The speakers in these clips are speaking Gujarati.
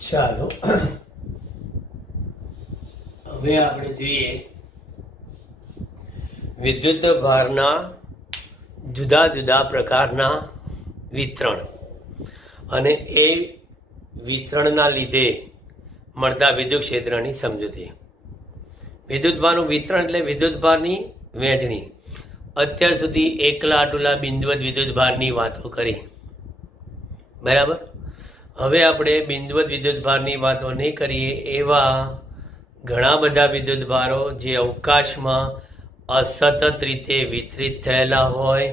ચાલો હવે આપણે જોઈએ વિદ્યુત ભારના જુદા જુદા પ્રકારના વિતરણ અને એ વિતરણના લીધે મળતા વિદ્યુત ક્ષેત્રની સમજૂતી. વિદ્યુત ભારનું વિતરણ એટલે વિદ્યુત ભારની વહેંચણી. અત્યાર સુધી એકલા આટલા બિંદુવત વિદ્યુત ભારની વાતો કરી, બરાબર. હવે આપણે બિંદુવત વિદ્યુત ભારની વાતો નહીં કરીએ. એવા ઘણા બધા વિદ્યુત ભારો જે અવકાશમાં અસતત રીતે વિતરિત થયેલા હોય,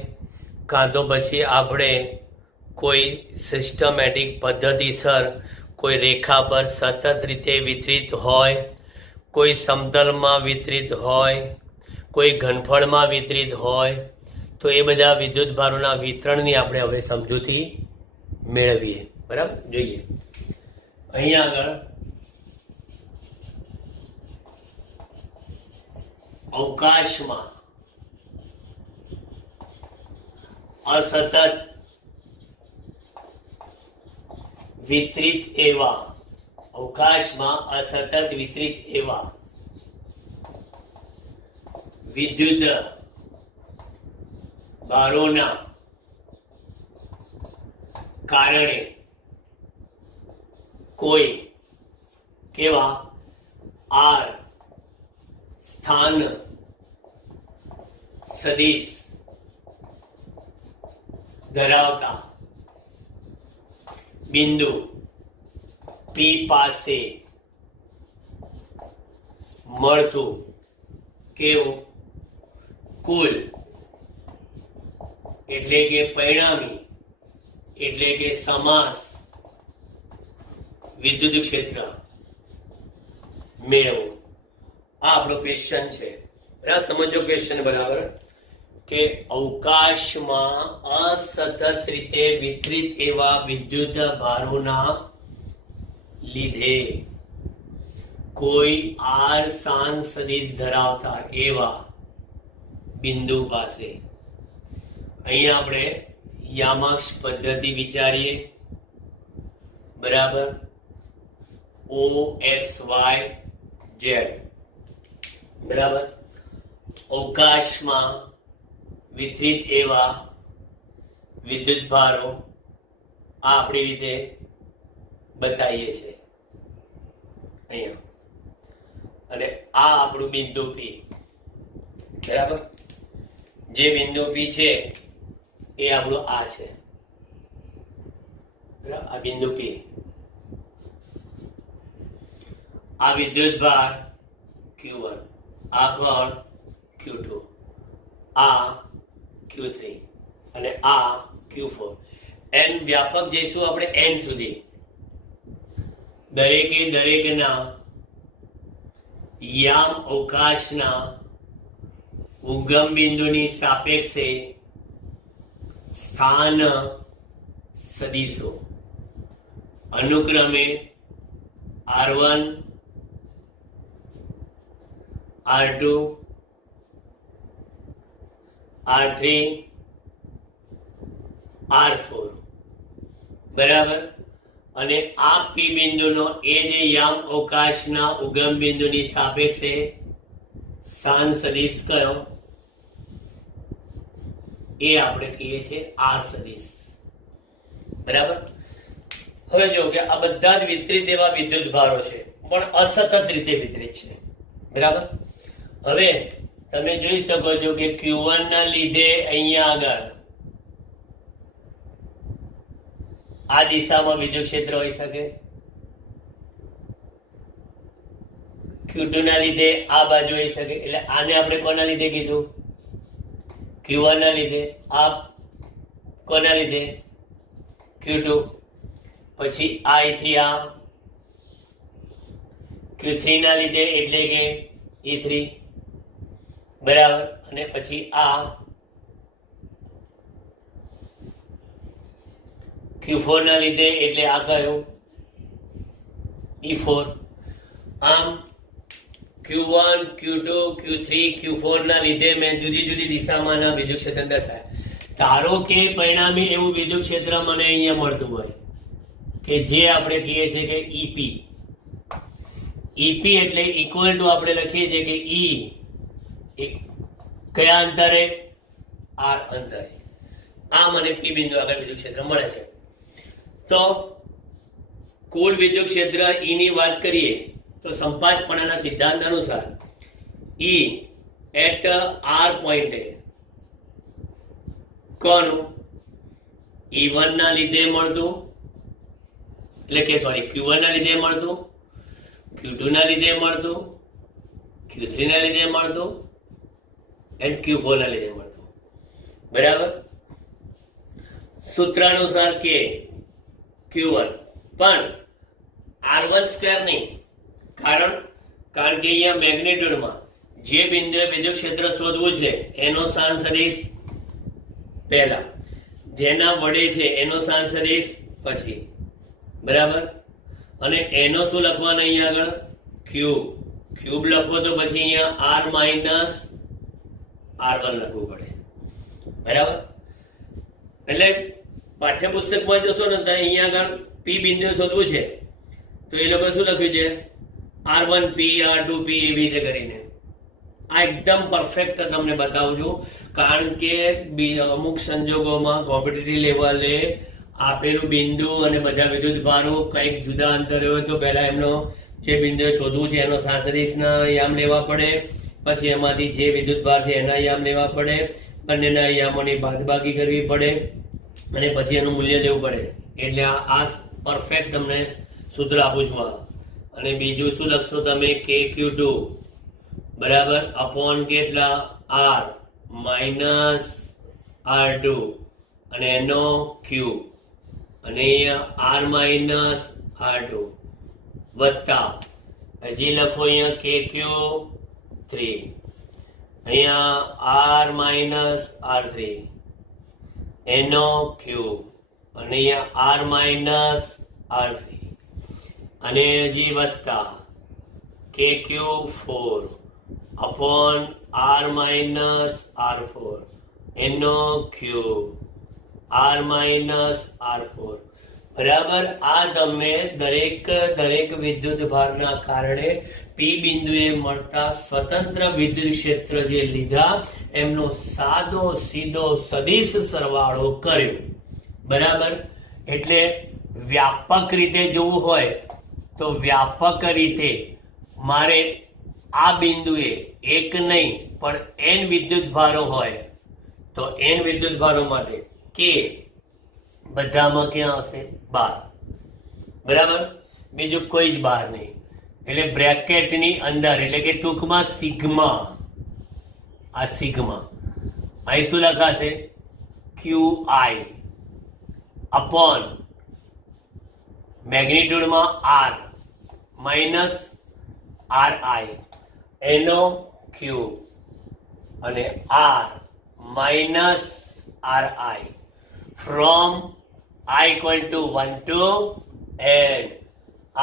કાં તો પછી આપણે કોઈ સિસ્ટમેટિક પદ્ધતિસર કોઈ રેખા પર સતત રીતે વિતરિત હોય, કોઈ સમતલમાં વિતરિત હોય, કોઈ ઘનફળમાં વિતરિત હોય, તો એ બધા વિદ્યુત ભારોના વિતરણની આપણે હવે સમજૂતી મેળવીએ. બરાબર, જોઈએ અહીંયા આગળ અવકાશમાં અસતત વિતરિત એવા વિદ્યુત ભારોના કારણે કોઈ કેવા આર સ્થાન સદિશ ધરાવતા બિંદુ પી પાસે મળતું કેવું કુલ એટલે કે પરિણામી એટલે કે સમાસ વિદ્યુત ક્ષેત્ર મેળવવું. આ આપણો ક્વેશ્ચન છે. સમજો ક્વેશ્ચન બરાબર, કે અવકાશમાં અસતત રીતે વિતરિત એવા વિદ્યુત ભારોના લીધે કોઈ આર સ્થાન સદિશ ધરાવતા એવા બિંદુ પાસે, અહીંયા આપણે યામાક્ષ પદ્ધતિ વિચારીએ, બરાબર. ઓ એક્સ વાય ઝેડ, બરાબર. અવકાશમાં વિતરિત એવા વિદ્યુત ભારો આ આપણી રીતે બતાવીએ છીએ અહીંયા, અને આ આપણું બિંદુ પી, બરાબર. જે બિંદુ પી છે એ આપણું આ છે, બરાબર. આ બિંદુ પી, આ વિદ્યુત ભાર Q1, આ કોણ Q2, આ Q3 અને આ Q4. એન વ્યાપક જઈશું આપણે એન સુધી. દરેકના યામ અવકાશના ઉગમ બિંદુની સાપેક્ષે સ્થાન સદિશો અનુક્રમે R1, R2, R3, R4, બરાબર. અને આ પી બિંદુનો એ જે યામ અવકાશના ઉગમ બિંદુની સાપેક્ષે સ્થાન સદિશ કયો, એ આપણે કહીએ છીએ આર સદિશ, બરાબર. હવે જો કે આ બધા જ વિતરિત એવા વિદ્યુત ભારો છે, પણ અસતત રીતે વિતરિત છે, બરાબર. હવે તમે જોઈ શકો છો કે Q1 ના લીધે અહીંયા આગળ આ દિશામાં વિદ્યુત ક્ષેત્ર હોઈ શકે, Q2 ના લીધે આ બાજુ હોઈ શકે. એટલે આને આપણે કોના લીધે કીધું? Q1 ના લીધે. આ કોના લીધે? Q2. પછી આ અહીંથી આ Q3 ના લીધે એટલે કે E3, બરાબર. અને પછી આ Q4 ના લીધે એટલે આ કયું E4. આમ Q1, Q2, Q3, Q4 ના લીધે મેં જુદી જુદી દિશામાંના વિદ્યુત ક્ષેત્ર દર્શાવ્યા. ધારો કે પરિણામી એવું વિદ્યુત ક્ષેત્ર મને અહીંયા મળતું હોય કે જે આપણે કહીએ છીએ કે ઈપી. ઈપી એટલે ઇક્વલ ટુ આપણે લખીએ છીએ કે ઈ કયા અંતરે? આર અંતરે. આ મને પી બિંદુ આગળ વિદ્યુત ક્ષેત્ર મળે છે. તો કુલ વિદ્યુત ક્ષેત્ર ઈ ની વાત કરીએ તો સંપાતપણાના સિદ્ધાંત અનુસાર ઈ એટ આર પોઈન્ટે કોનું E1 ના લીધે મળતું, એટલે કે સોરી Q1 ના લીધે મળતું, Q2 ના લીધે મળતું, Q3 ના લીધે મળતું એન્ડ Q4 ના લીધે મળતું. બરાબર. સૂત્ર અનુસાર કે Q1 પણ R1 સ્ક્વેર નહીં. કારણ કે અહીંયા મેગ્નિટ્યુડમાં જે બિંદુએ વિદ્યુત ક્ષેત્ર શોધવું છે એનો સ્થાન સદિશ પહેલા, જેના વડે છે એનો સ્થાન સદિશ પછી. બરાબર. અને એનો શું લખવાનું અહીંયા આગળ? ક્યુબ. ક્યુબ લખો તો પછી અહીંયા R માઇનસ R1 લખવું પડે. બરાબર. એટલે પાઠ્યપુસ્તકમાં જોશો ને તો અહીંયા આગળ પી બિંદુ શોધવું છે તો એ લોકો શું લખ્યું છે? R1P R2P એવી રીતે કરીને. આ એકદમ પરફેક્ટ તમને બતાવું છું, કારણ કે અમુક સંજોગોમાં કોમ્પિટિટિવ લેવલે આપેલું બિંદુ અને બધા વિદ્યુત ભારો કંઈક જુદા અંતરે હોય તો પહેલા એમનો જે બિંદુ શોધવું છે એનો સાસરીસના યામ લેવા પડે, પછી એમાંથી જે વિદ્યુત ભાર છે એના યામ લેવા પડે, બંનેના યામોની બાદબાકી કરવી પડે અને પછી એનું મૂલ્ય લેવું પડે. એટલે આ પરફેક્ટ તમને સૂત્ર આપું છું. અને બીજું શું લખશો તમે? KQ2 બરાબર અપોન કેટલા? R માઇનસ R2 અને એનો ક્યુબ અને અહીંયા R માઇનસ R2 વત્તા હજી લખો અહીંયા KQ3 અહીંયા R માઇનસ R3 એનો ક્યુબ અને અહીંયા R માઇનસ R3 અને હજી વત્તા KQ4 upon R minus R4 એનો ક્યુબ R minus R4. બરાબર. આ તમે દરેક વિદ્યુત ભારના કારણે પી બિંદુએ મળતા સ્વતંત્ર વિદ્યુત ક્ષેત્ર જે લીધા એમનો સાદો સીધો સદિશ સરવાળો કર્યો. બરાબર. એટલે વ્યાપક રીતે જોવું હોય તો વ્યાપક રીતે મારે આ બિંદુએ એક નહીં પણ n વિદ્યુત ભારો હોય તો n વિદ્યુત ભારો માટે કે બધામાં ક્યાં હશે? 12. બરાબર. બીજું કોઈ જ બહાર નહીં. એટલે બ્રેકેટની અંદર, એટલે કે ટૂંકમાં સિગ્મા. આ સિગ્મા અહીં શું લખાશે? QI અપોન મેગ્નિટ્યુડમાં R માઇનસ RI એનો ક્યુબ અને R minus RI from I equal to 1 to n.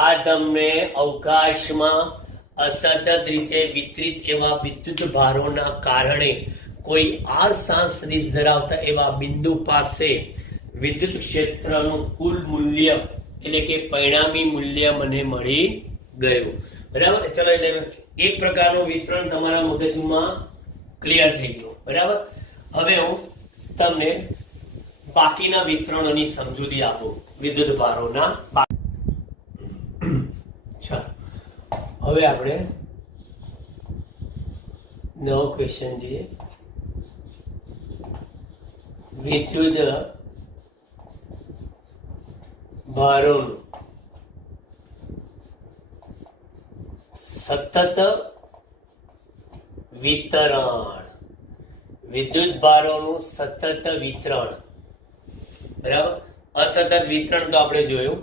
આ તમને અવકાશમાં અસતત રીતે વિતરિત એવા વિદ્યુત ભારોના કારણે કોઈ R સાંસદિશ ધરાવતા એવા બિંદુ પાસે વિદ્યુત ક્ષેત્રનું કુલ મૂલ્ય એટલે કે પરિણામી મૂલ્ય મને મળી ગયું. બરાબર. ચલો એટલે એક પ્રકારનું વિતરણ તમારા મગજમાં ક્લિયર થઈ ગયું. બરાબર. હવે હું તમને બાકીના વિતરણોની સમજૂતી આપું વિદ્યુત ભારોના. હવે આપણે નવો ક્વેશ્ચન જોઈએ. વિદ્યુત ભારોનું સતત વિતરણ. વિદ્યુત ભારોનું સતત વિતરણ. બરાબર. અસતત વિતરણ તો આપણે જોયું.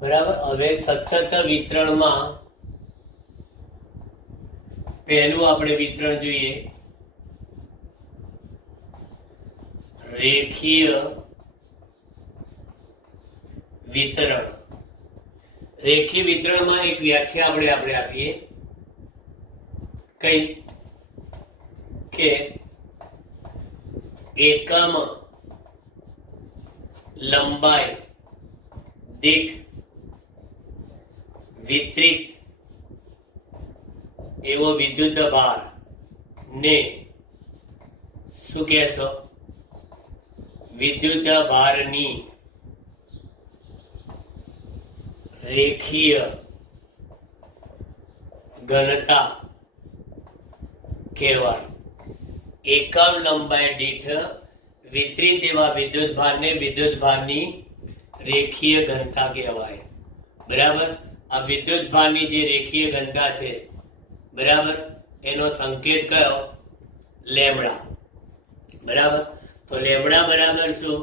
બરાબર. હવે સતત વિતરણમાં પહેલું આપણે વિતરણ જોઈએ રેખીય વિતરણ. રેખીય વિતરણમાં એક વ્યાખ્યા આપણે આપીએ કઈ કે એકમ લંબાઈ દીઠ વિતરિત એવો વિદ્યુત ભાર ને શું કહેશો? વિદ્યુત ભારની રેખીય ઘનતા કહેવાય. એકમ લંબાઈ દીઠ વિતરિત એવા વિદ્યુત ભારને વિદ્યુત ભારની રેખીય ઘનતા કહેવાય. બરાબર. આ વિદ્યુત ભારની જે રેખીય ઘનતા છે, બરાબર, એનો સંકેત કયો? લેમડા. બરાબર. તો લેમડા બરાબર શું?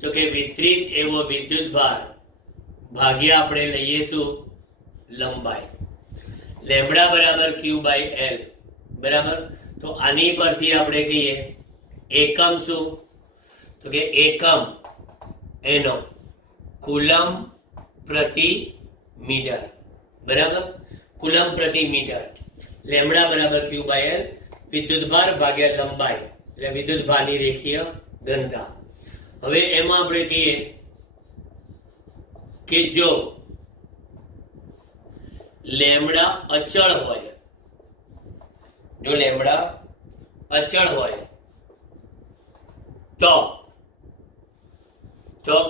તો કે વિતરિત એવો વિદ્યુત ભાર ભાગ્યા આપણે લઈએ શું? લંબાઈ. લેમડા બરાબર ક્યુ બાય એલ. બરાબર. તો આની પરથી આપણે કહીએ એકમ શું? તો કે એકમ એનો કુલમ પ્રતિ મીટર. બરાબર. કુલમ પ્રતિ મીટર. લેમડા બરાબર ક્યુ બાય એલ, વિદ્યુત ભાર ભાગ્યા લંબાઈ એટલે વિદ્યુત ભારની રેખીય ઘનતા. હવે એમાં આપણે કહીએ કે જો લેમડા અચળ હોય, જો લેમડા અચળ હોય તો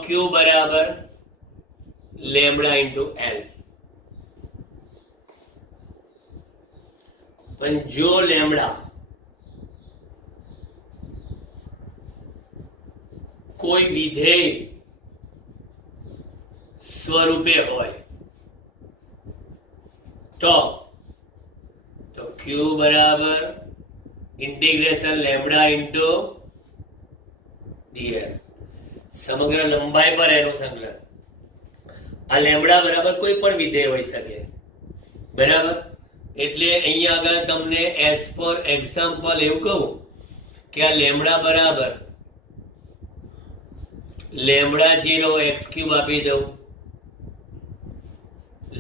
ક્યુ બરાબર લેમડા ઇન્ટુ એલ. પણ જો લેમડા કોઈ વિધેય સ્વરૂપે હોય તો ક્યુ બરાબર ઇન્ટિગ્રેશન લેમડા ઇન્ટુ ડીએલ. સમગ્ર લંબાઈ પર એનું સંકલન. આ લેમડા બરાબર કોઈ પણ વિધેય હોઈ શકે. બરાબર. એટલે અહીંયા આગળ તમને એઝ ફોર એક્ઝામ્પલ એવું કહું કે આ લેમડા બરાબર લેમડા 0 એક્સ ક્યુબ આપી દઉં.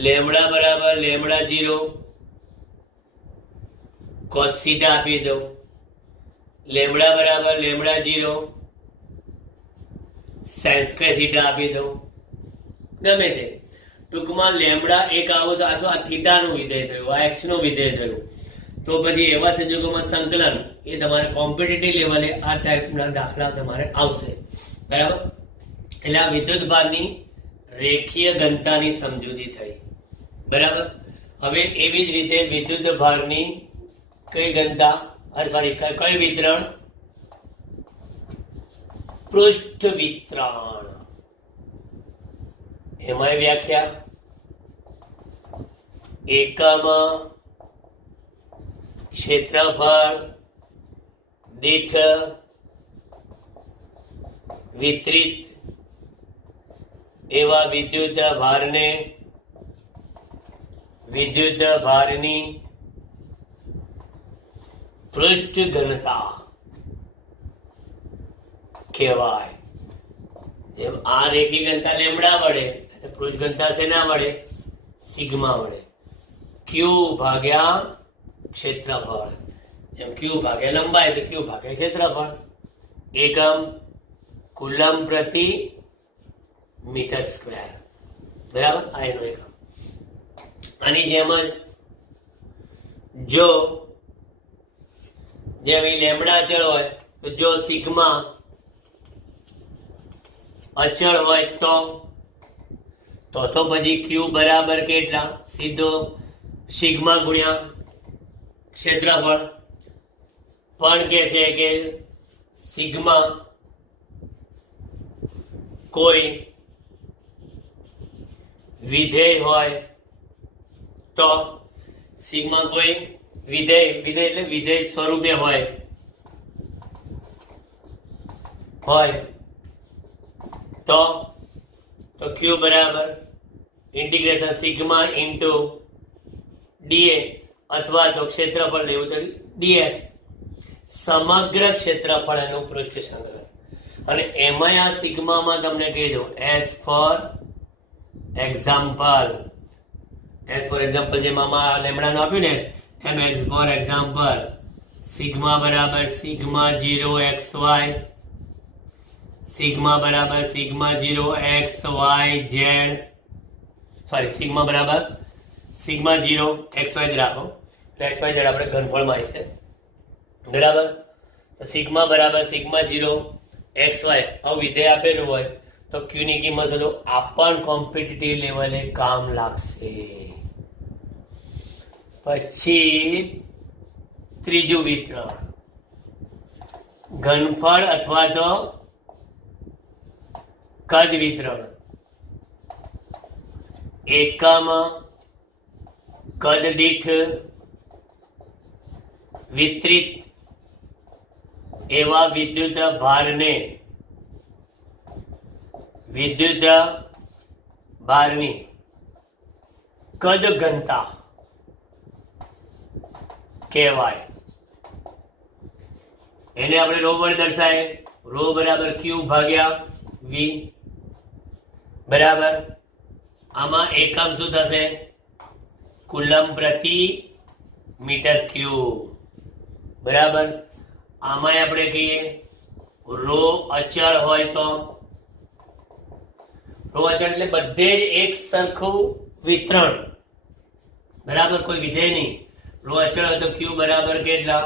લેમડા બરાબર લેમડા 0 કોસ થીટા આપી દઉં. લેમડા બરાબર લેમડા 0 સાઇન સ્ક્વેર થીટા આપી દઉં. ગમે તે. ટૂંકમાં લેમડા એક આવો તો આ થીટાનું વિધેય થયું, આ એક્સ નું વિધેય થયું. તો પછી એવા સંજોગોમાં સંકલન એ તમારે કોમ્પિટિટિવ લેવલે આ ટાઈપના દાખલા તમારે આવશે. બરાબર. એટલે આ વિદ્યુત ભારની રેખીય ઘનતાની સમજૂતી થઈ. બરાબર. હવે એવી જ રીતે વિદ્યુત ભારની કઈ ઘનતા, કઈ વિતરણ? પૃષ્ઠ વિતરણ. એમાં વ્યાખ્યા એકમ ક્ષેત્રફળ દીઠ વિતરિત એવા વિદ્યુત ભારને વિદ્યુત ભારની પૃષ્ઠ ઘનતા કહેવાય. જેમ આ રેખી ઘનતા લેમડા વડે, પૃષ્ઠ ઘનતા શેના વડે? સિગ્મા વડે. ક્યુ ભાગ્યા ક્ષેત્રફળ. જેમ ક્યુ ભાગ્યા લંબાઈ તો ક્યુ ભાગ્યા ક્ષેત્રફળ. એકમ કુલમ પ્રતિ મીટર સ્ક્વેર. બરાબર. આ એનો એકમ. આની જેમ જ જો જેમ લેમડા અચળ હોય તો જો સિગ્મા અચળ હોય તો પછી ક્યુ બરાબર કેટલા? સીધો સિગ્મા ગુણ્યા ક્ષેત્રફળ. પણ કે છે કે સિગ્મા કોઈ વિધેય હોય તો સિગ્મા કોઈ વિધેય એટલે વિધેય સ્વરૂપે હોય તો ક્યુ બરાબર ઇન્ટિગ્રેશન સિગ્મા ઇન્ટુ ડીએ અથવા તો ક્ષેત્રફળ લેવું તો ડીએસ. સમગ્ર ક્ષેત્રફળ એનું પૃષ્ઠ સંકલન. અને એમાં આ સિગ્મામાં તમને કહી દઉં S for example. S for example જેમાં લેમડાનું આપ્યું ને એમ એક્સ ફોર એક્ઝામ્પલ સિગ્મા બરાબર સિગ્મા 0 XY સિગ્મા બરાબર sigma 0 X Y Z, sorry sigma બરાબર સિગ્મા 0 એક્સ વાય ઝેડ રાખો, એક્સ વાય ઝેડ આપણે ઘનફળમાં છે બરાબર. તો સિગ્મા બરાબર સિગ્મા 0 એક્સ વાય આવું વિધેય આપેલું હોય તો ક્યુ ની કિંમત શોધો. આ પણ કોમ્પિટિટિવ લેવલે કામ લાગશે. પછી ત્રીજું વિતરણ, ઘનફળ અથવા તો કદ વિતરણ. એકમ કદ દીઠ વિતરિત એવા વિદ્યુત ભારની કદ ઘનતા કહેવાય. એને આપણે રો વડે દર્શાય. રો બરાબર ક્યુ ભાગ્યા વી બરાબર. આમાં એકમ શું થશે? કુલમ પ્રતિ મીટર ક્યુબ બરાબર. આમાં આપણે કહીએ રો અચળ હોય તો, રો અચળ એટલે બધે જ એક સરખું વિતરણ બરાબર, કોઈ વિધેય નહીં. રો અચળ હોય તો ક્યુ બરાબર કેટલા?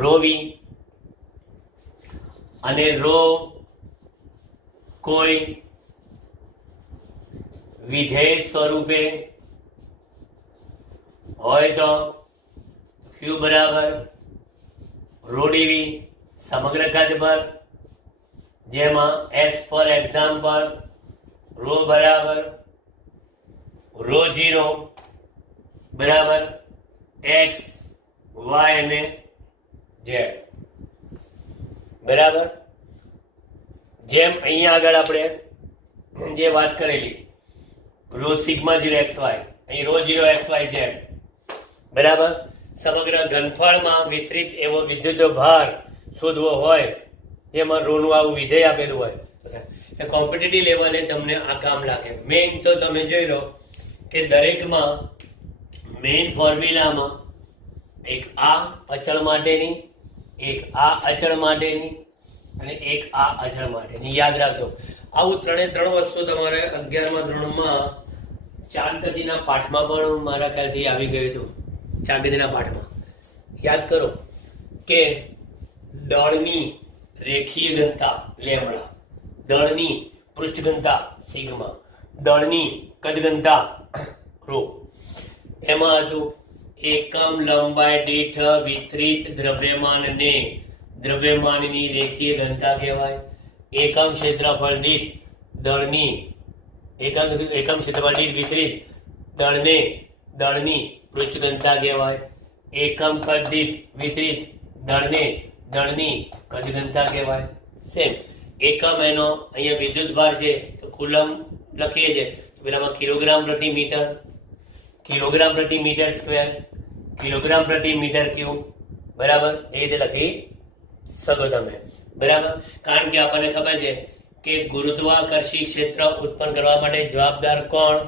રો વી. અને રો કોઈ વિધેય સ્વરૂપે હોય તો ક્યુ બરાબર રો ડીવી સમગ્ર કદ પર, જેમાં એસ ફોર એક્ઝામ્પલ રો બરાબર રો 0 બરાબર એક્સ વાય અને ઝેડ બરાબર. જેમ અહીંયા આગળ આપણે જે વાત કરેલી રો સિગ્મા 0 એક્સ વાય, અહીં રો 0 એક્સ વાય ઝેડ બરાબર. સમગ્ર ઘનફળમાં વિતરિત એવો વિદ્યુત ભાર શોધવો હોય જેમાં રોનું આવું વિધેય આપેલું હોય એ કોમ્પિટિટિવ લેવલે તમને આ કામ લાગે. મેઇન તો તમે જોઈ લો કે દરેકમાં મેઇન ફોર્મ્યુલામાં એક આ અચળ માટેની, એક આ અચળ માટેની અને એક આ અચળ માટેની યાદ રાખજો. આવું ત્રણ વસ્તુ તમારે 11મા ધોરણમાં ચાકગતિના પાઠમાં પણ મારા ખ્યાલથી આવી ગયું હતું. ચાકગતિના પાઠમાં યાદ કરો કે દળની રેખીય ઘનતા લેમડા, દળની પૃષ્ઠ ઘનતા સિગ્મા, દળની કદ ઘનતા રો. એમાં હતું એકમ લંબાઈ દીઠ વિતરિત દ્રવ્યમાનને દ્રવ્યમાનની રેખીય ઘનતા કહેવાય. એકમ ક્ષેત્રફળ દીઠ દળની એકમ ક્ષેત્રફળ દીઠ વિતરિત દળની પૃષ્ઠ ઘનતા કહેવાય. એકમ કદ દીઠ વિતરિત દળની કદ ઘનતા કહેવાય. સેમ એકમ એનો અહીંયા વિદ્યુત ભાર છે તો કુલમ લખીએ છીએ તો પેલામાં કિલોગ્રામ પ્રતિ મીટર, કિલોગ્રામ પ્રતિ મીટર સ્ક્વેર, કિલોગ્રામ પ્રતિ મીટર ક્યુબ બરાબર. એ રીતે લખી શકો તમે બરાબર. કારણ કે આપણને ખબર છે કે ગુરુત્વાકર્ષી ક્ષેત્ર ઉત્પન્ન કરવા માટે જવાબદાર કોણ?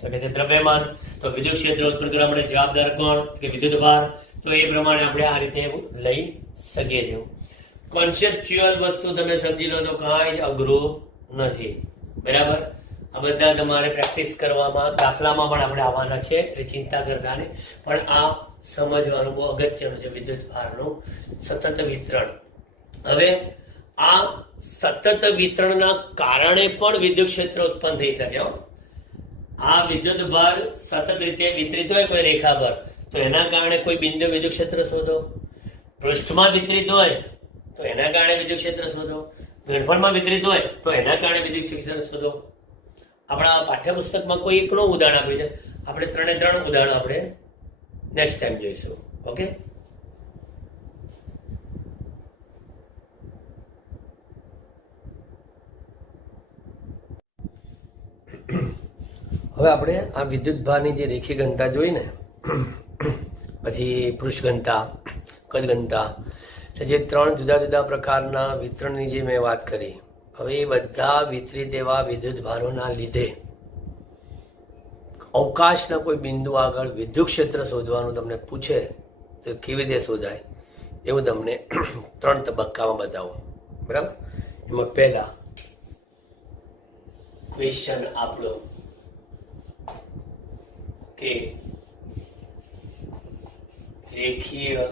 તો કે છે દ્રવ્યમાન. તો વિદ્યુત ક્ષેત્ર ઉત્પન્ન કરવા માટે જવાબદાર કોણ? કે વિદ્યુત ભાર. તો એ પ્રમાણે આપણે આ રીતે લઈ શકીએ છીએ. કોન્સેપ્ચ્યુઅલ વસ્તુ તમે સમજી લો તો કાંઈ જ અઘરું નથી બરાબર. આ બધા તમારે પ્રેક્ટિસ કરવામાં, દાખલામાં પણ આપણે આવવાના છે એટલે ચિંતા કરતા નહીં. પણ આ સમજવાનું બહુ અગત્યનું છે, વિદ્યુત ભારનું સતત વિતરણ. હવે આ સતત વિતરણના કારણે પણ વિદ્યુત ક્ષેત્ર ઉત્પન્ન થઈ શકે. આ વિદ્યુત ભાર સતત રીતે વિતરિત હોય કોઈ રેખા પર તો એના કારણે કોઈ બિંદુ વિદ્યુત ક્ષેત્ર શોધો. પૃષ્ઠમાં વિતરિત હોય તો એના કારણે વિદ્યુત ક્ષેત્ર શોધો. ઘનફળમાં વિતરિત હોય તો એના કારણે વિદ્યુત ક્ષેત્ર શોધો. આપણા પાઠ્યપુસ્તકમાં કોઈ એકનું ઉદાહરણ આપ્યું છે. આપણે 3 ઉદાહરણ આપણે નેક્સ્ટ ટાઈમ જોઈશું. ઓકે. હવે આપણે આ વિદ્યુત ભારની જે રેખીય ઘનતા જોઈ ને, પછી પૃષ્ઠ ઘનતા, કદ ઘનતા, જે 3 જુદા જુદા પ્રકારના વિતરણની જે મેં વાત કરી. હવે એ બધા વિતરિત એવા વિદ્યુત ભારોના લીધે અવકાશના કોઈ બિંદુ આગળ વિદ્યુત ક્ષેત્ર શોધવાનું તમને પૂછે તો કેવી રીતે શોધાય એવું તમને 3 તબક્કામાં બતાવું બરાબર. એમાં પહેલા ક્વેશ્ચન આપણો કે રેખીય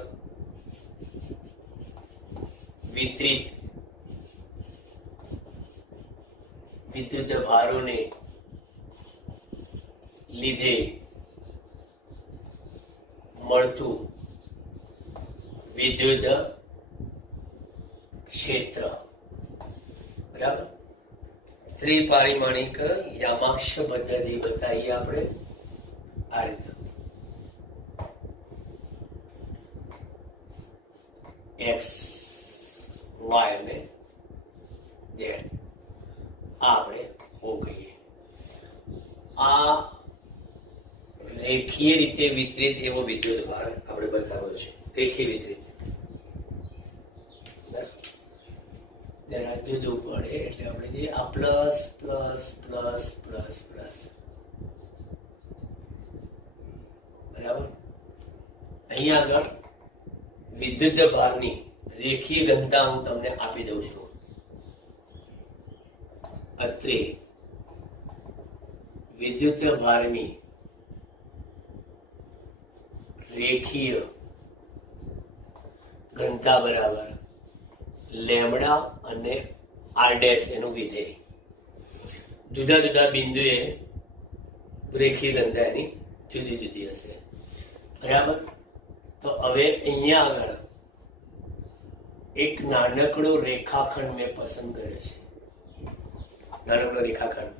વિતરિત વિદ્યુત ભારોને લીધે મળતું વિદ્યુત ક્ષેત્ર, બરાબર. ત્રિપારિમાણિક યામાક્ષ પદ્ધતિ બતાવીએ આપણે આ રીતે. એક્સ, વાય અને ઝેડ આપણે ઓ કહીએ. આ રેખીય રીતે વિતરિત એવો વિદ્યુત ભાર આપણે બતાવ્યો છે. રેખીય વિતરિત જરા જુદું પડે એટલે આપણે જે આ plus plus plus plus plus, બરાબર. અહીંયા આગળ વિદ્યુત ભારની રેખીય ઘનતા હું તમને આપી દઉં છું. અત્રે વિદ્યુત ભારની રેખીય ઘનતા બરાબર લેમડા અને આર ડેશ એનું વિધેય. જુદા જુદા બિંદુએ રેખીય ઘનતા એની જુદી જુદી હશે, બરાબર. તો હવે અહીંયા આગળ એક નાનકડો રેખાખંડ મેં પસંદ કર્યો છે, નાનકડો રેખાખંડ.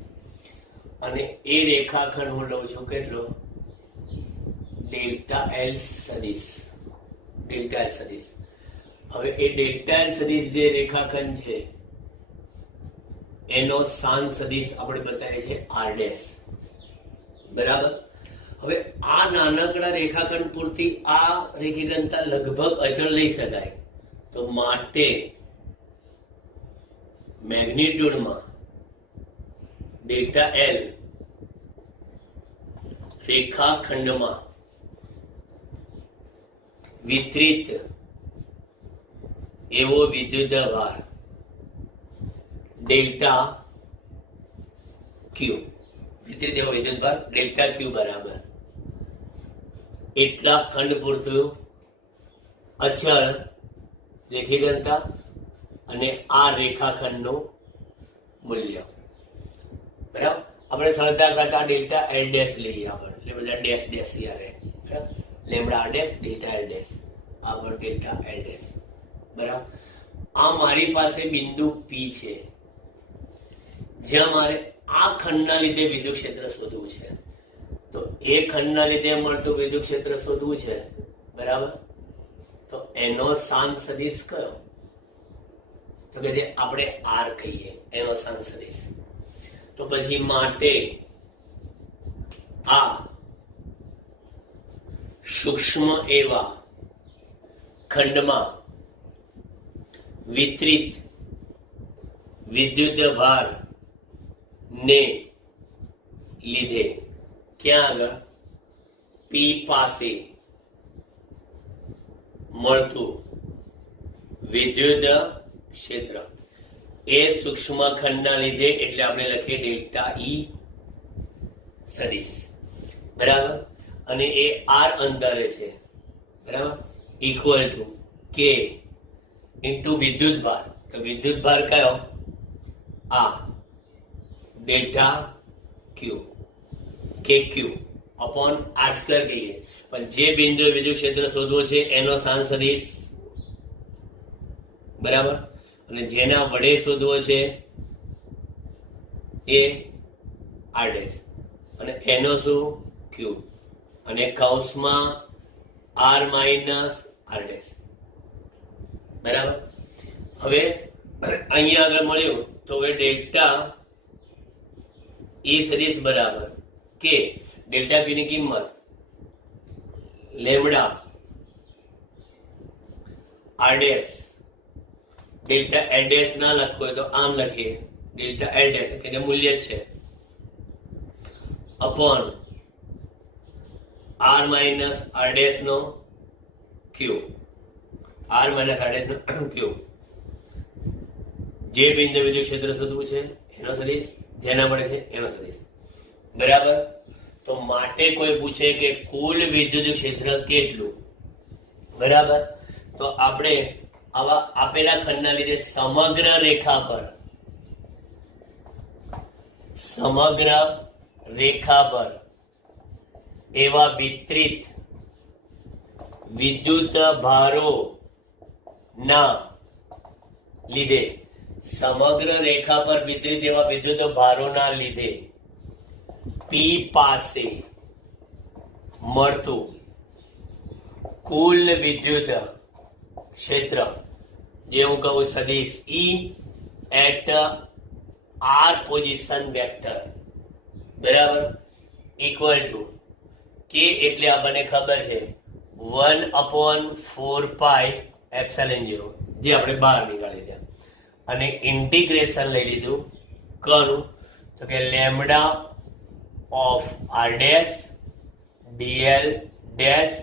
અને એ રેખાખંડ હું લઉં છું કેટલો? ડેલ્ટા એલ સદિશ. ડેલ્ટા એલ સદિશ. હવે એ ડેલ્ટા એલ સદિશ જે રેખાખંડ છે એનો શાન સદિશ આપણે બતાવીએ છીએ આર ડેશ, બરાબર. હવે આ નાનકડા રેખાખંડ પૂરતી આ રેખીય ઘનતા લગભગ અચળ લઈ શકાય. તો માટે મેગ્નિટ્યુડમાં ડેલ્ટા એલ રેખાખંડમાં વિતરિત એવો વિદ્યુત ભાર ડેલ્ટા ક્યુ, વિતરિત એવો વિદ્યુત ભાર ડેલ્ટા ક્યુ બરાબર એટલા ખંડ પૂરતું અચળ રેખીય ઘનતા અને આ રેખાખંડનું મૂલ્ય, બરાબર. આપણે સરળતા કરતા ડેલ્ટા એલ ડેશ લઈએ આપણે, એટલે બધા ડેશ ડેશ આવે, બરાબર. Lambda R dash delta L dash, આ પણ ડેલ્ટા એલ ડેશ, બરાબર. આ મારી પાસે બિંદુ પી છે જ્યાં મારે આ ખંડના લીધે વિદ્યુત ક્ષેત્ર શોધવું છે. તો એ ખંડના લીધે મળતું વિદ્યુત ક્ષેત્ર શોધવું છે, બરાબર. તો એનો શાન સદિશ કયો? તો કે જે આપણે આર કહીએ એનો શાન સદિશ. તો પછી માટે આ સૂક્ષ્મ એવા ખંડમાં વિતરિત વિદ્યુત ભાર ને લીધે ક્યાં આગળ પી પાસે મળતું વિદ્યુત ક્ષેત્ર એ સૂક્ષ્મ ખંડના લીધે એટલે આપણે લખીએ ડેલ્ટા ઈ સદિશ, બરાબર. અને એ આર અંતરે છે, બરાબર, ઇક્વલ ટુ કે ઇન્ટુ વિદ્યુત ભાર. તો વિદ્યુત ભાર કયો? આ ડેલ્ટા ક્યુ, કે ક્યુ અપોન આર સ્ક્વેર કહીએ. પણ જે બિંદુએ વિદ્યુત ક્ષેત્ર શોધવો છે એનો શાન સદિશ, બરાબર. અને જેના વડે શોધવો છે એ આર ડેશ અને એનો શું? ક્યુ. અને કૌંસમાં આર માઇનસ આર ડેશ, બરાબર. હવે અહીંયા આગળ મળ્યું તો હવે ડેલ્ટા ઈ સદિશ બરાબર કે ડેલ્ટા પી ની કિંમત lambda R dash delta L dash ના લખવું હોય તો આમ લખીએ ડેલ્ટા એલ ડેશ કે જે મૂલ્ય છે upon R minus R dash નો cube, R minus R dash નો ક્યુ. જે બિંદુ વિદ્યુત ક્ષેત્ર શોધવું છે એનો સદિશ, જેના મળે છે એનો સદિશ. બરાબર. તો માટે કોઈ પૂછે કે કુલ વિદ્યુત ક્ષેત્ર કેટલું, બરાબર, તો આપણે આવા આપેલા ખંડના લીધે સમગ્ર રેખા પર એવા વિતરિત વિદ્યુત ભારો ના લીધે, સમગ્ર રેખા પર વિતરિત એવા વિદ્યુત ભારોના લીધે પી પાસે મળતું કુલ વિદ્યુત ક્ષેત્ર, જે હું કહું સદિશ ઈ એટ આર પોઝિશન વેક્ટર, બરાબર, ઇક્વલ ટુ કે એટલે આપણને ખબર છે 1/4πε0, જે આપણે બહાર નીકાળી દે, અને ઇન્ટિગ્રેશન લઈ લીધું કરું તો કે lambda of R dash d l dash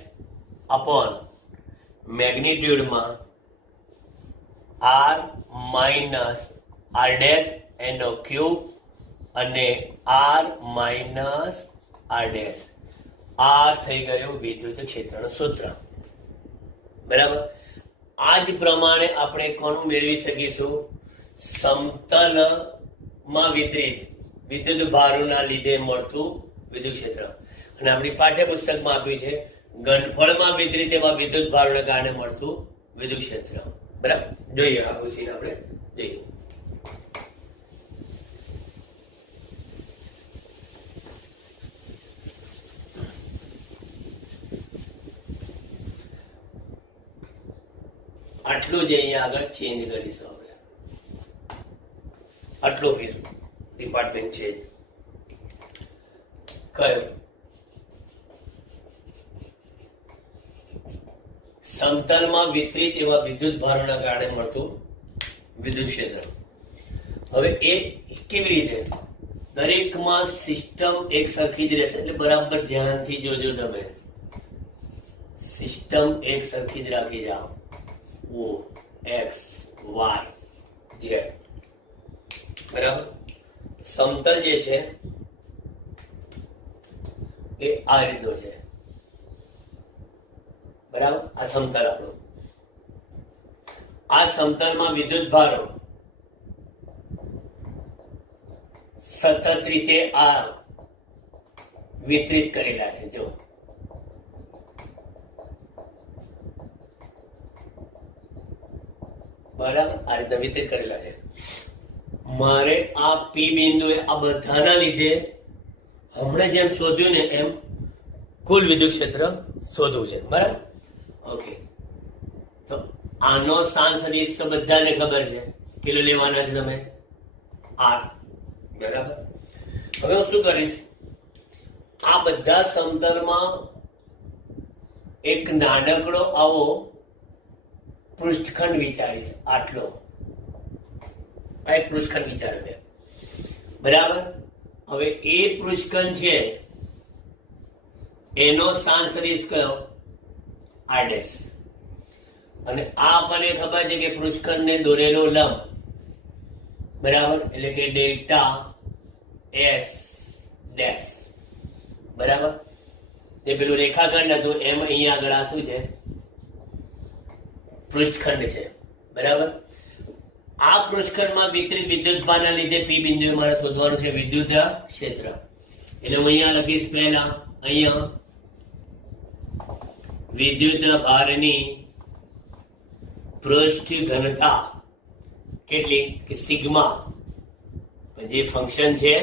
upon મેગ્નિટ્યુડમાં આર માઇનસ આર ડેશ એનો ક્યુબ અને આર માઇનસ આર ડેશ. આ થઈ ગયું વિદ્યુત ક્ષેત્રનું સૂત્ર. બરાબર. આ જ પ્રમાણે આપણે કોનું મેળવી શકીશું? સમતલમાં વિતરિત વિદ્યુત ભારોના લીધે મળતું વિદ્યુત ક્ષેત્ર. અને આપણી પાઠ્યપુસ્તકમાં આપ્યું છે ઘનફળમાં વિતરિત એવા વિદ્યુત ભારોના કારણે મળતું વિદ્યુત ક્ષેત્ર. બરાબર. જોઈએ આ પૂછીને આપણે જોઈએ. આટલું જ અહીંયા આગળ ચેન્જ કરીશું આપણે. આટલો ફીર ડિપાર્ટમેન્ટ છે કયો? સમતલમાં વિતરિત એવા વિદ્યુત ભારોના કારણે મળતું વિદ્યુત ક્ષેત્ર. હવે એ કેવી રીતે? દરેકમાં સિસ્ટમ એક સરખી જ રહેશે, એટલે બરાબર ધ્યાનથી જોજો. તમે સિસ્ટમ એક સરખી જ રાખી જાઓ. ઓ એક્સ વાય ઝેડ, બરાબર. સમતલ જે છે એ આ રીતનો છે, બરાબર. આ સમતલ આપણું. આ સમતલમાં વિદ્યુત ભારો સતત રીતે આ વિતરિત કરેલા છે. જો બરાબર, આ રીતે વિતરિત કરેલા છે. મારે આ પી બિંદુ આ બધાના લીધે હમણાં જેમ શોધ્યું ને એમ કુલ વિદ્યુત ક્ષેત્ર શોધવું છે. બરાબર. ઓકે. તો આનો સ્થાન સદિશ તો બધાને ખબર છે, કેટલો લેવાના છે તમે? આર. બરાબર. હવે હું શું કરીશ? આ બધા સમતલમાં એક નાનકડો આવો પૃષ્ઠખંડ વિચારીશ. આટલો આ એક પૃષ્ઠખંડ વિચાર્યો મેં. બરાબર. હવે એ પૃષ્ઠખંડ છે એનો સ્થાન સદિશ કયો? R dash. અને આ આપણને ખબર છે કે પૃષ્ઠખંડને દોરેલો લંબ, બરાબર, એટલે કે ડેલ્ટા એસ ડેશ. બરાબર. જે પેલું રેખાખંડ હતું એમ અહીંયા આગળ આ શું છે? પૃષ્ઠખંડ છે. બરાબર. આ પૃષ્ઠખંડમાં વિતરિત વિદ્યુત ભારના લીધે પી બિંદુએ મારે શોધવાનું છે વિદ્યુત ક્ષેત્ર. એટલે હું અહીંયા લખીશ પહેલા અહીંયા વિદ્યુત ભારની પૃષ્ઠ ઘનતા કેટલી? કે સિગ્મા, જે ફંક્શન છે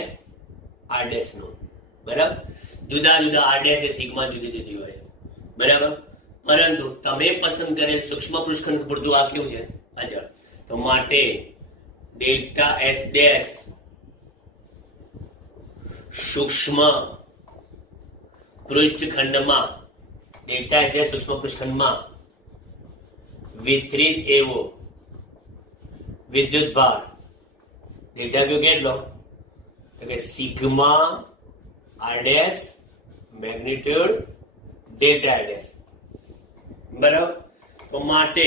આર ડેશ નું. બરાબર. જુદા જુદા આર ડેશ એ સિગ્મા જુદી જુદી હોય. બરાબર. પરંતુ તમે પસંદ કરેલ સૂક્ષ્મ પૃષ્ઠખંડ પૂરતું આ કેવું છે? અચળ. તો માટે ડેલ્ટા એસ ડેશ સૂક્ષ્મ પૃષ્ઠખંડમાં, ડેલ્ટા એસ ડેશ સૂક્ષ્મ પૃષ્ઠખંડમાં વિતરિત એવો વિદ્યુત ભાર ડેલ્ટા ક્યુ કેટલો? તો કે sigma R dash magnitude delta R dash. બરાબર. તો માટે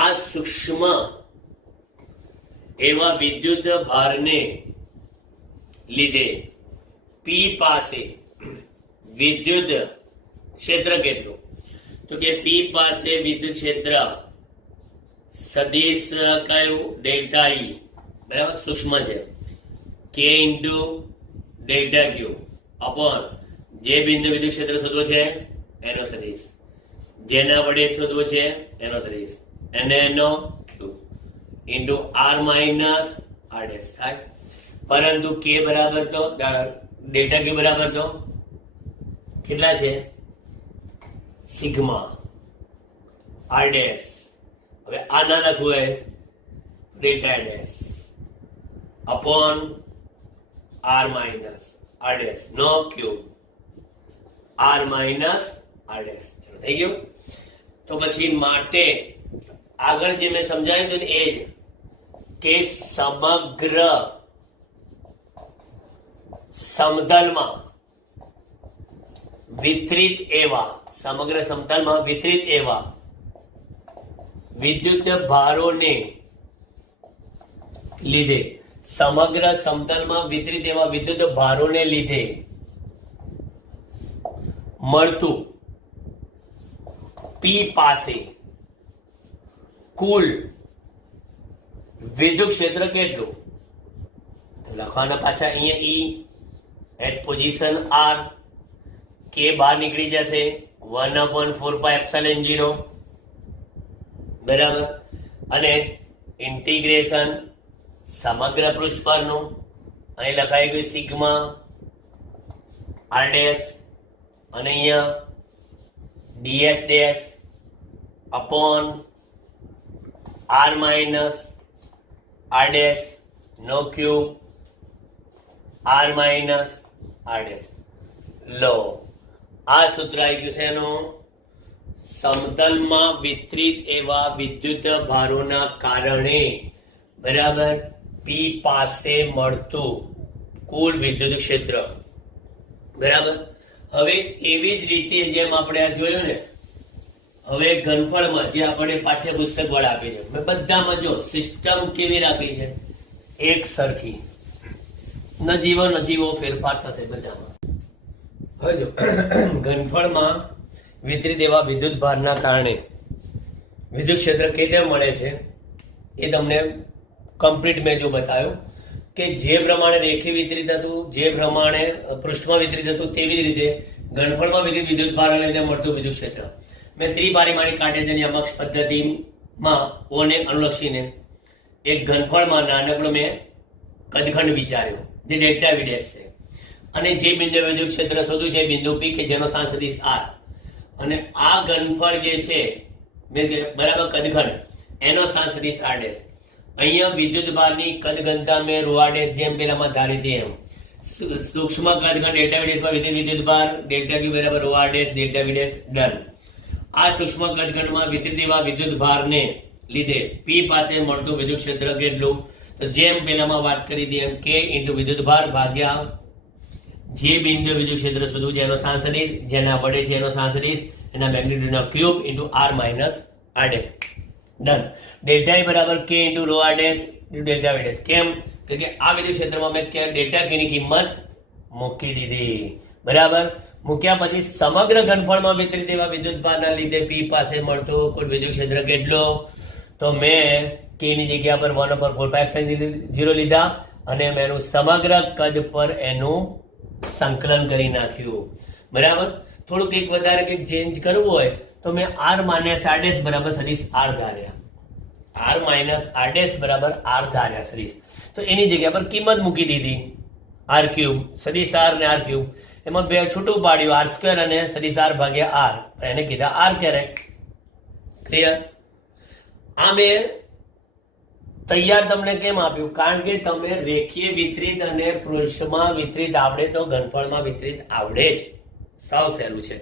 આ સૂક્ષ્મ એવા વિદ્યુત ભારને લીધે પી પાસે વિદ્યુત ક્ષેત્ર કેટલું? તો કે પી પાસે વિદ્યુત ક્ષેત્ર સદિશ કયું? ડેલ્ટા ઈ, બરાબર, સૂક્ષ્મ છે, કે ઇન્ટુ ડેલ્ટા ક્યુ અપોન જે બિંદુ વિદ્યુત ક્ષેત્ર શોધવો છે એનો સદિશ, જેના વડે શોધવો છે એનો સદિશ, અને એનો Q into R minus R dash થાય. પરંતુ કે બરાબર તો ડેલ્ટા ક્યુ બરાબર તો કેટલા છે? Sigma R dash. હવે આ ના લખવું હોય delta dash upon R minus R dash, નો cube R minus R dash. ચલો થઈ ગયું. તો પછી માટે આગળ જે મેં સમજાવ્યું હતું એ જ કે સમગ્ર સમતલમાં વિતરિત એવા, સમગ્ર સમતલમાં વિતરિત એવા વિદ્યુત ભારોને લીધે, સમગ્ર સમતલમાં વિતરિત એવા વિદ્યુત ભારોને લીધે મળતું પી પાસે કુલ વિદ્યુત ક્ષેત્ર કેટલું? તો લખવાના પાછા અહીંયા ઈ એટ પોઝિશન આર, કે બહાર નીકળી જશે 1/4πε0, બરાબર, અને ઇન્ટિગ્રેશન સમગ્ર પૃષ્ઠ પરનું અહીં લખાઈ ગયું સિગ્મા આર ડેશ, અને અહીંયા d s dash upon R minus R dash, નો cube R minus R dash. લો, આ સૂત્ર આવી ગયું છે એનું સમતલમાં વિતરિત એવા વિદ્યુત ભારોના કારણે, બરાબર, પી પાસે મળતું કુલ વિદ્યુત ક્ષેત્ર, બરાબર. હવે એવી જ રીતે જેમ આપણે આ જોયું ને, હવે ઘનફળમાં જે આપણે પાઠ્યપુસ્તક વડે આપી છે, મેં બધામાં જો સિસ્ટમ કેવી રાખી છે એક સરખી, નજીવો ફેરફાર થશે બધામાં. હવે જો ઘનફળમાં વિતરિત એવા વિદ્યુત ભારના કારણે વિદ્યુત ક્ષેત્ર કેવી રીતે મળે છે એ તમને કમ્પ્લીટ મેં જો બતાવ્યું કે જે પ્રમાણે રેખી વિતરિત હતું, જે પ્રમાણે પૃષ્ઠમાં વિતરિત હતું, તેવી જ રીતે ઘનફળમાં વિતરિત વિદ્યુત ભારના લીધે મળતું વિદ્યુત ક્ષેત્ર. મેં ત્રિપારિમાણિક કાર્ટેશિયન યમક પદ્ધતિમાં ઓને અનુલક્ષીને એક ઘનફળમાં નાનકડો મેં કદખંડ વિચાર્યો જે ડેલ્ટા વી ડેશ છે, અને જે બિંદુ વિદ્યુત ક્ષેત્ર શોધ્યું છે બિંદુ પી કે જેનો સ્થાન સદિશ આર, અને આ ઘનફળ જે છે બરાબર કદખંડ એનો સ્થાન સદિશ આર ડેશ. અહીંયા વિદ્યુત ભારની કદ ઘનતા મેં રો આર ડેશ જેમ પેલામાં ધારી હતી એમ સૂક્ષ્મ કદખંડ ડેલ્ટા વી ડેશમાં વિદ્યુત ભાર ડેલ્ટા ક્યુ બરાબર rho R dash delta V dash done. આ સૂક્ષ્મ કદખંડમાં વિતરિત એવા વિદ્યુત ભારને લીધે પી પાસે મળતું વિદ્યુત ક્ષેત્ર કેટલું? તો જેમ પેલામાં વાત કરી હતી એમ કે ઇન્ટુ વિદ્યુત ભાર ભાગ્યા જે બિંદુ વિદ્યુત ક્ષેત્ર શોધવું છે એનો સ્થાન સદિશ, જેના વડે છે એનો સ્થાન સદિશ, એના મેગ્નિટ્યુડનો cube into R minus R dash. Done. Delta E બરાબર કે into rho R dash into delta V dash. કેમ? કે આ વિદ્યુત ક્ષેત્રમાં મેં ડેલ્ટા ક્યુ ની કિંમત મૂકી દીધી, બરાબર. મૂક્યા પછી સમગ્ર ઘનફળમાં વિતરિત એવા વિદ્યુત ભારના લીધે પી પાસે મળતું કુલ વિદ્યુત ક્ષેત્ર કેટલો? તો મેં કે ની જગ્યા પર 1/4πε0 લીધા અને મેં એનું સમગ્ર કદ પર એનું સંકલન કરી નાખ્યું, બરાબર. થોડુંક એક વધારે કંઈક ચેન્જ કરવું હોય તો મેં આર માઇનસ આર ડેશ બરાબર સદિશ આર ધાર્યા, આર માઇનસ આર ડેશ બરાબર આર ધાર્યા સદિશ. તો એની જગ્યા પર કિંમત મૂકી દીધી આર ક્યુબ, સદિશ આર ને આર ક્યુબ, એમાં બે છૂટું પાડ્યું આર સ્ક્વેર અને સદિશ આર ભાગ્યા આર, એને કીધા આર કેરેટ. ક્લિયર? આ મેં તૈયાર તમને કેમ આપ્યું? કારણ કે તમે રેખીય વિતરિત અને પૃષ્ઠમાં વિતરિત આવડે તો ઘનફળમાં વિતરિત આવડે જ, સાવ સહેલું છે.